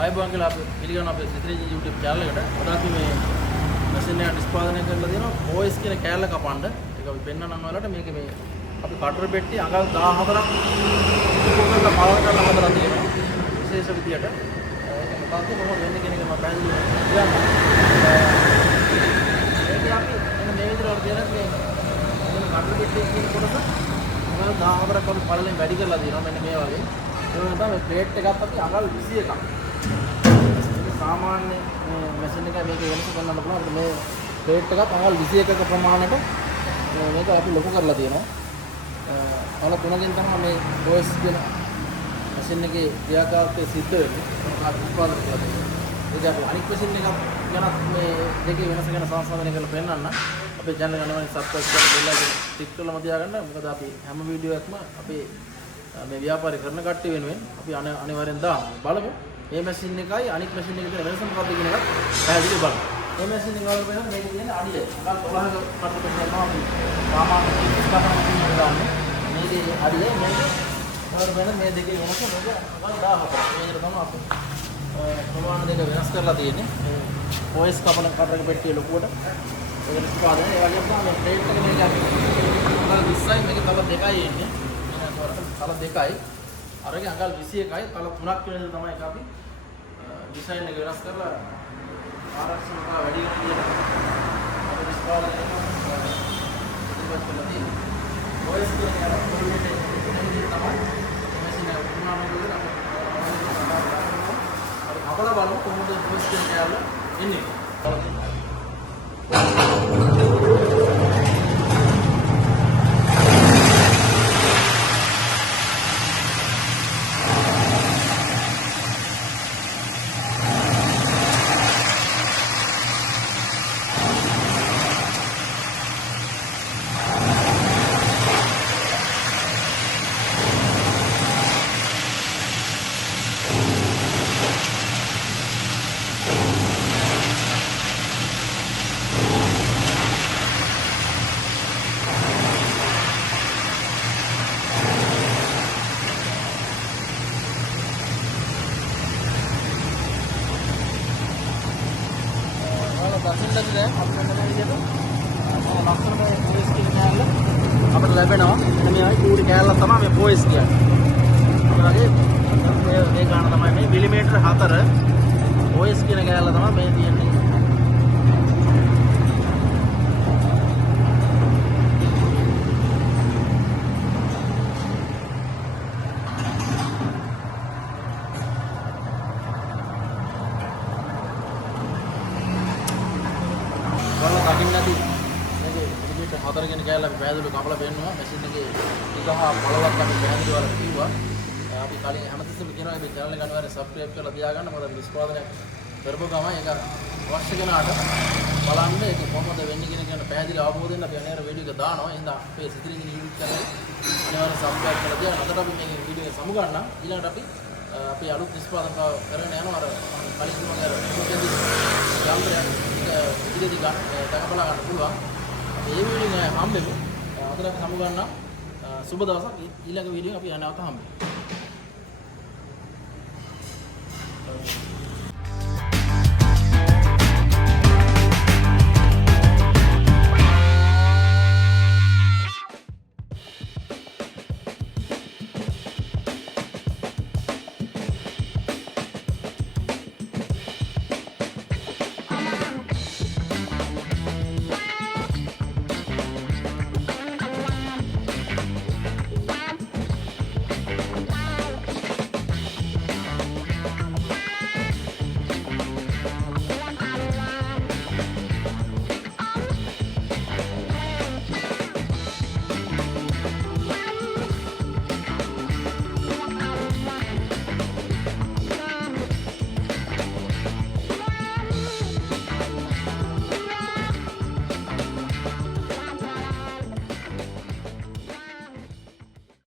ආයුබෝවන් කියලා අපි පිළිගන්න අපේ සිතේ YouTube channel එකට. අද අපි මේ මැෂින් එක නිෂ්පාදනය කරලා තියෙනවා OS කියන කෑල්ල කපන්න. ඒක අපි පෙන්නන්නම් ඔයාලට. මේක මේ අපි කටර පෙට්ටිය අඟල් 14ක් ඉක්කොල්ලා පාවර කරලා හදලා තියෙනවා. විශේෂ විදියට. ඒක මොකක්ද කොහොමද වෙන්නේ කියන එක මම පැහැදිලිව කියන්නම්. ඒක අපි මේ විදිහට තියෙන මේ කටර පෙට්ටිය කියන කොටස අඟල් 14ක් අපි පළලෙන් වැඩි කරලා තියෙනවා. මෙන්න මේ වගේ. ඒ වගේම තමයි ප්ලේට් එකත් අපි අඟල් 21ක්. सामान्य मशीन का මේක වෙනස කරන්න පුළුවන්. අපිට මේ ප්ලේට් එකත් අඟල් 21ක ප්‍රමාණයට මේක අපි ලොකු කරලා තියෙනවා. අල තුනකින් තමයි මේ OS කියන මැෂින් එකේ ක්‍රියාකාරීත්වය සිද්ධ වෙන්නේ. මොකක්ද උත්පාදනය කරලා තියෙන්නේ. ඒක අපි අනිත් මැෂින් එකක් ගැන මේ දෙකේ වෙනස ගැන සංසන්දනය කරලා පෙන්නන්න. අපේ channel එක අනිවාර්යෙන් subscribe කරලා bell icon click කරලා තියාගන්න. මොකද අපි හැම වීඩියෝ එකක්ම අපේ මේ ව්‍යාපාරය කරන කට්ටිය වෙනුවෙන් අපි අනිවාර්යෙන් දාමු. බලමු මේ මැෂින් එකයි අනිත් මැෂින් එකේ තියෙන වෙනස මොකක්ද කියන එකත් පැහැදිලිව බලමු. මේ මැෂින් එක වල වෙන මේකේ තියෙන අඩිය. අඟල් 12ක කටට කරනවා අපි සාමාන්‍ය ඉස්කපන මැෂින් එක දාන්නේ. මේකේ අඩිය මේක වල වෙන මේ දෙකේ වෙනස මොකද අඟල් 14ක්. මේ විදිහට තමයි අපි ප්‍රමාණ දෙක වෙනස් කරලා තියෙන්නේ. OS කපන කටරක පෙට්ටිය ලොකුවට ඒක නිෂ්පාදනය. ඒ වගේම තමයි මේ ප්ලේට් එක මේක අපි අඟල් 20යි මේක තල 2යි එන්නේ. තල 2යි අරගෙන අඟල් 21යි තල 3ක් වෙන විදිහට තමයි ඒක අපි ඩිසයින් එක වෙනස් කරලා ආරක්ෂණය වැඩි වෙන විදිහට අපි නිෂ්පාදනය කරනවා. OS කියන එක පොඩ්ඩක් තමයි මැෂින් එක පුරාම කරලා අපි අපල බලමු කොහොමද OS කියන කෑල්ල එන්නේ. දකින්නද අපිට මේ විදිහට ලස්සනම OS කියන කෑල්ල අපිට ලැබෙනවා. මෙන්න මේයි කූඩි කෑල්ල තමයි මේ OS කියන්නේ. ඒ වගේ මේ ගාන තමයි මේ මිලිමීටර 4 OS කියන කෑල්ල තමයි මේ තියෙන්නේ. දකින්නදී මේකේ මිලිමීටර 4 කියන කෑල්ල අපි පැහැදිලිව කපලා පෙන්නවා. මැෂින් එකේ ඉතහා බලවත් අපි පැහැදිලිව වල කිව්වා. අපි කලින් හැමතිස්සෙම කියනවා මේ channel එක අනිවාර්යෙන් subscribe කරලා තියාගන්න. මොකද නිෂ්පාදනය කරපු ගමන් ඒක අවශ්‍ය කෙනාට බලන්න ඒක කොහොමද වෙන්නේ කියන එක පැහැදිලි අවබෝධයෙන් අපි අනිවාර්ය වීඩියෝ එක දානවා. එහෙනම් අපේ සිතිරින් YouTube channel අනිවාර්යෙන් subscribe කරලා තියාගන්න. අදට අපි මේ වීඩියෝ එක සමු ගන්නම්. ඊළඟට අපි අපේ අලුත් නිෂ්පාදන කරගෙන යනවා. අර කලින් කිව්වා අර යන්ත්‍රය ඉදිරියට දක්වලා ගන්න පුළුවන්. මේ වීඩියෝ එක හම්බෙමු. අදට අපි සමු ගන්නම්. සුබ දවසක්. ඊළඟ වීඩියෝ අපි යනවා හම්බෙමු.